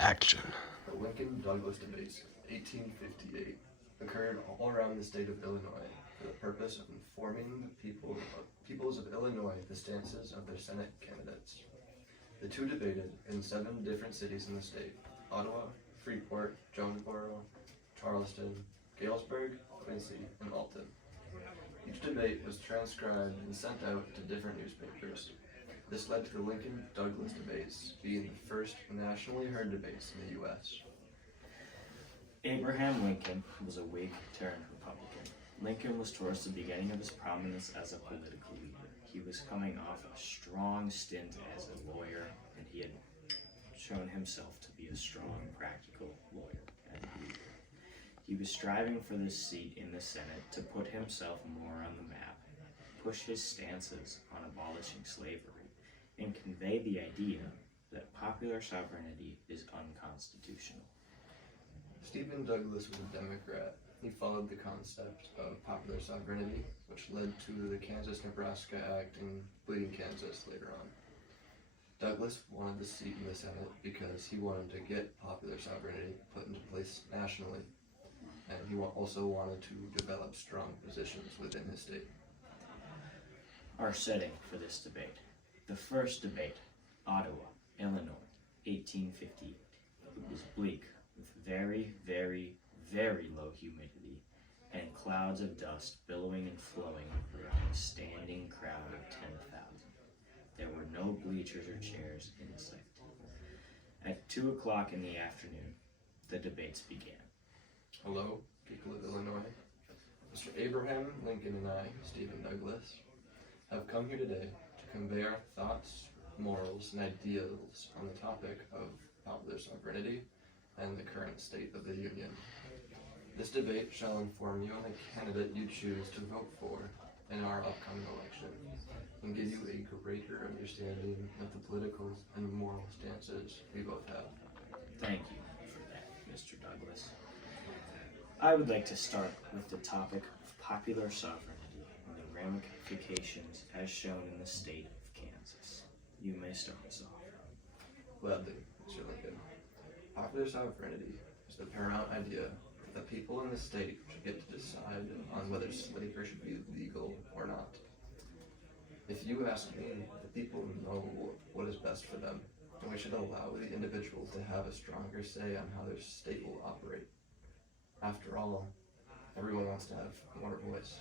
Action. The Lincoln-Douglas debates, 1858, occurred all around the state of Illinois for the purpose of informing the peoples of Illinois the stances of their Senate candidates. The two debated in 7 different cities in the state: Ottawa, Freeport, Jonesboro, Charleston, Galesburg, Quincy, and Alton. Each debate was transcribed and sent out to different newspapers. This led to the Lincoln-Douglas debates being the first nationally heard debates in the U.S. Abraham Lincoln was a Whig turned Republican. Lincoln was towards the beginning of his prominence as a political leader. He was coming off a strong stint as a lawyer, and he had shown himself to be a strong, practical lawyer and leader. He was striving for this seat in the Senate to put himself more on the map, push his stances on abolishing slavery, and convey the idea that popular sovereignty is unconstitutional. Stephen Douglas was a Democrat. He followed the concept of popular sovereignty, which led to the Kansas-Nebraska Act and Bleeding Kansas later on. Douglas wanted the seat in the Senate because he wanted to get popular sovereignty put into place nationally, and he also wanted to develop strong positions within his state. Our setting for this debate. The first debate, Ottawa, Illinois, 1858. It was bleak, with very, very, very low humidity and clouds of dust billowing and flowing around a standing crowd of 10,000. There were no bleachers or chairs in sight. At 2 o'clock in the afternoon, the debates began. Hello, people of Illinois. Mr. Abraham Lincoln and I, Stephen Douglas, have come here today to convey our thoughts, morals, and ideals on the topic of popular sovereignty and the current state of the Union. This debate shall inform you on the candidate you choose to vote for in our upcoming election, and give you a greater understanding of the political and moral stances we both have. Thank you for that, Mr. Douglas. I would like to start with the topic of popular sovereignty and the ramifications as shown in the state of Kansas. You may start us off. Gladly, Mr. Lincoln. Popular sovereignty is the paramount idea that the people in the state should get to decide on whether slavery should be legal or not. If you ask me, the people know what is best for them, and we should allow the individual to have a stronger say on how their state will operate. After all, everyone wants to have more voice,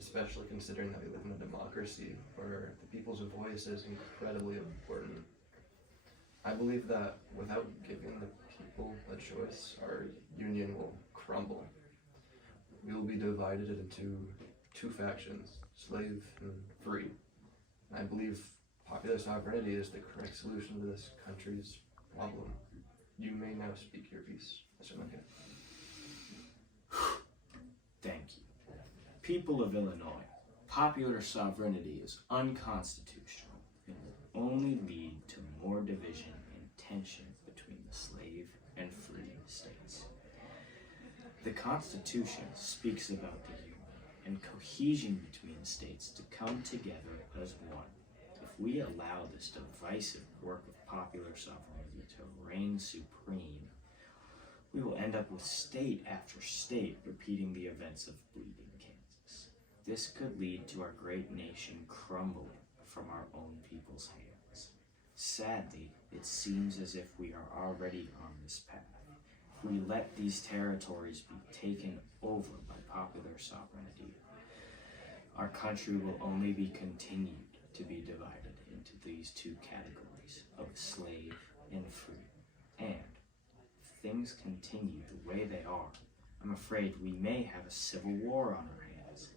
especially considering that we live in a democracy where the people's voice is incredibly important. I believe that without giving the people a choice, our union will crumble. We will be divided into 2 factions, slave and free. I believe popular sovereignty is the correct solution to this country's problem. You may now speak your piece, Mr. Lincoln. Thank you. People of Illinois, popular sovereignty is unconstitutional and will only lead to more division and tension between the slave and free states. The Constitution speaks about the union and cohesion between states to come together as one. If we allow this divisive work of popular sovereignty to reign supreme, we will end up with state after state repeating the events of Bleeding Kansas. This could lead to our great nation crumbling from our own people's hands. Sadly, it seems as if we are already on this path. If we let these territories be taken over by popular sovereignty, our country will only be continued to be divided into these 2 categories of slave and free. And if things continue the way they are, I'm afraid we may have a civil war on our hands.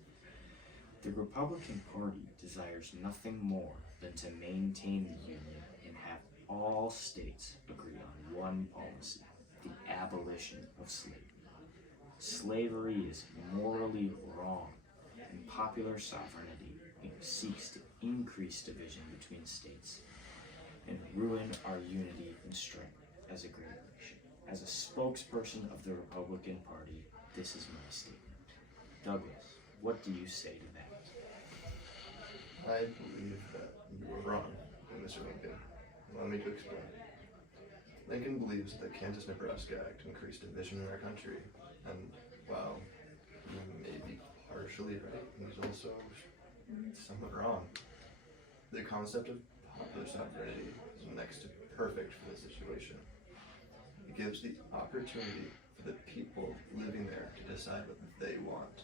The Republican Party desires nothing more than to maintain the Union and have all states agree on one policy: the abolition of slavery. Slavery is morally wrong, and popular sovereignty seeks to increase division between states and ruin our unity and strength as a great nation. As a spokesperson of the Republican Party, this is my statement. Douglas, what do you say to that? I believe that you were wrong, Mr. Lincoln. Allow me to explain. Lincoln believes that the Kansas-Nebraska Act increased division in our country, and while he may be partially right, he's also somewhat wrong. The concept of popular sovereignty is next to perfect for this situation. It gives the opportunity for the people living there to decide what they want.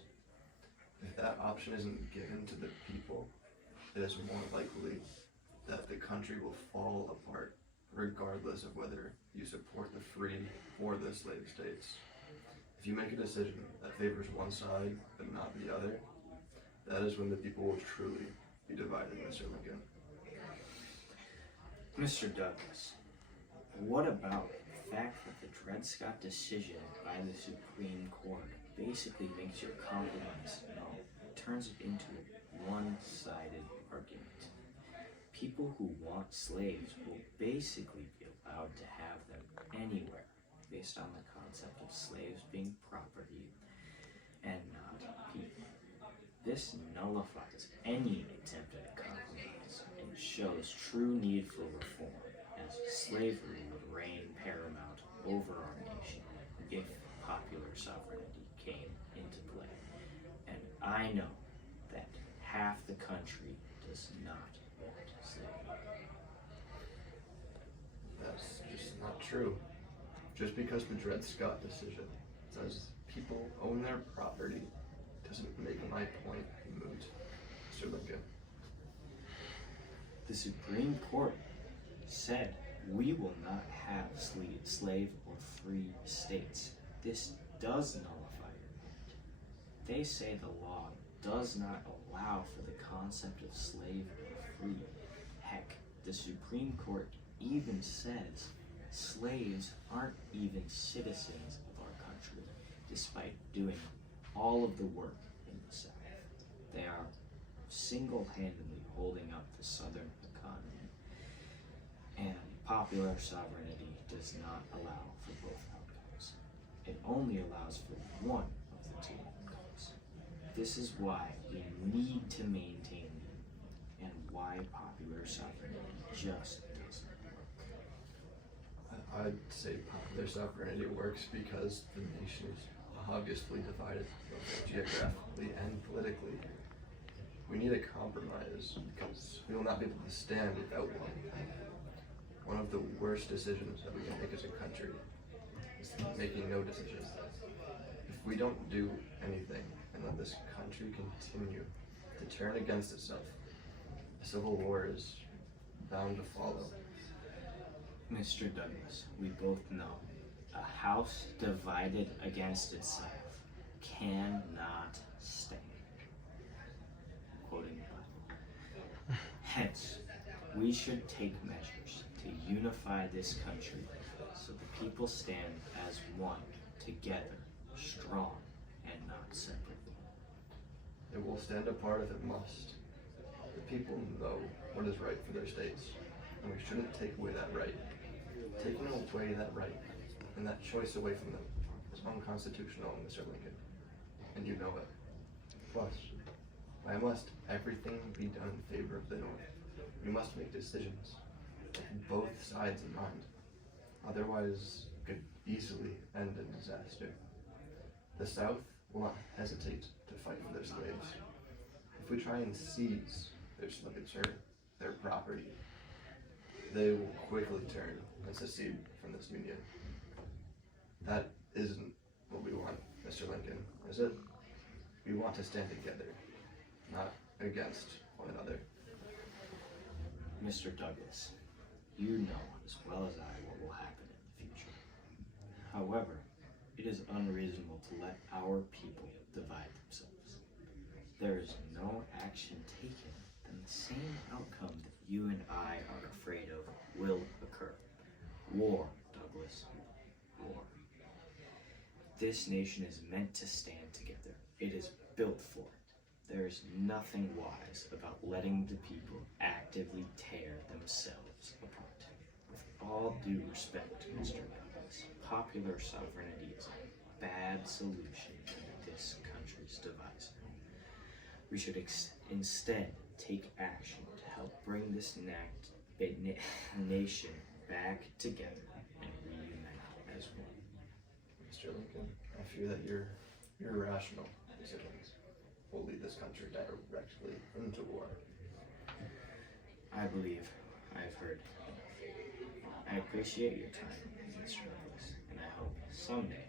If that option isn't given to the people, it is more likely that the country will fall apart, regardless of whether you support the free or the slave states. If you make a decision that favors one side but not the other, that is when the people will truly be divided, Mr. Lincoln. Mr. Douglas, what about the fact that the Dred Scott decision by the Supreme Court basically makes your compromise null, turns it into a one-sided argument? People who want slaves will basically be allowed to have them anywhere based on the concept of slaves being property and not people. This nullifies any attempt at a compromise and shows true need for reform, as slavery would reign paramount over our nation if popular sovereignty came into play. And I know that half the country does not want slavery. That's just not true. Just because the Dred Scott decision says people own their property doesn't make my point moot, Mr. Lincoln. The Supreme Court said we will not have slave or free states. This does nullify it. They say the law does not allow for the concept of slave or free. Heck, the Supreme Court even says slaves aren't even citizens of our country, despite doing all of the work in the South. They are single-handedly holding up the Southern economy, and popular sovereignty does not allow for both outcomes. It only allows for one of the two outcomes. This is why we need to maintain it, and why popular sovereignty just doesn't work. I'd say popular sovereignty works because the nation is obviously divided, both geographically and politically. We need a compromise because we will not be able to stand without one. One of the worst decisions that we can make as a country is making no decisions. If we don't do anything and let this country continue to turn against itself, a civil war is bound to follow. Mr. Douglas, we both know a house divided against itself cannot stand. Quoting the Bible. Hence, we should take measures to unify this country so the people stand as one, together, strong, and not separately. It will stand apart if it must. The people know what is right for their states, and we shouldn't take away that right. Taking away that right and that choice away from them is unconstitutional, Mr. Lincoln, and you know it. Plus, why must everything be done in favor of the North? We must make decisions with both sides in mind. Otherwise, it could easily end in disaster. The South will not hesitate to fight for their slaves. If we try and seize their slaves or their property, they will quickly turn and secede from this union. That isn't what we want, Mr. Lincoln, is it? We want to stand together, not against one another. Mr. Douglas, you know as well as I what will happen in the future. However, it is unreasonable to let our people divide themselves. There is no action taken, then the same outcome that you and I are afraid of will occur. War, Douglas. War. This nation is meant to stand together. It is built for it. There is nothing wise about letting the people actively tear themselves apart. With all due respect, Mr. Douglas, popular sovereignty is a bad solution to this country's devising. We should instead take action to help bring this nation back together and Lincoln. I fear that your irrational decisions will lead this country directly into war. I believe I've heard enough. I appreciate your time, Mr. Douglas, and I hope someday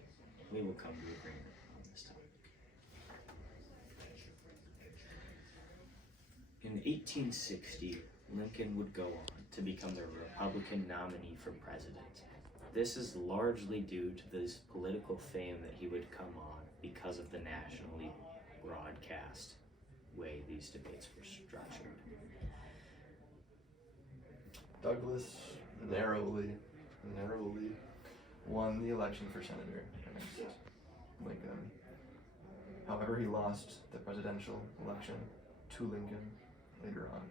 we will come to agreement on this topic. In 1860, Lincoln would go on to become the Republican nominee for president. This is largely due to this political fame that he would come on because of the nationally broadcast way these debates were structured. Douglas narrowly won the election for senator against Lincoln. However, he lost the presidential election to Lincoln later on.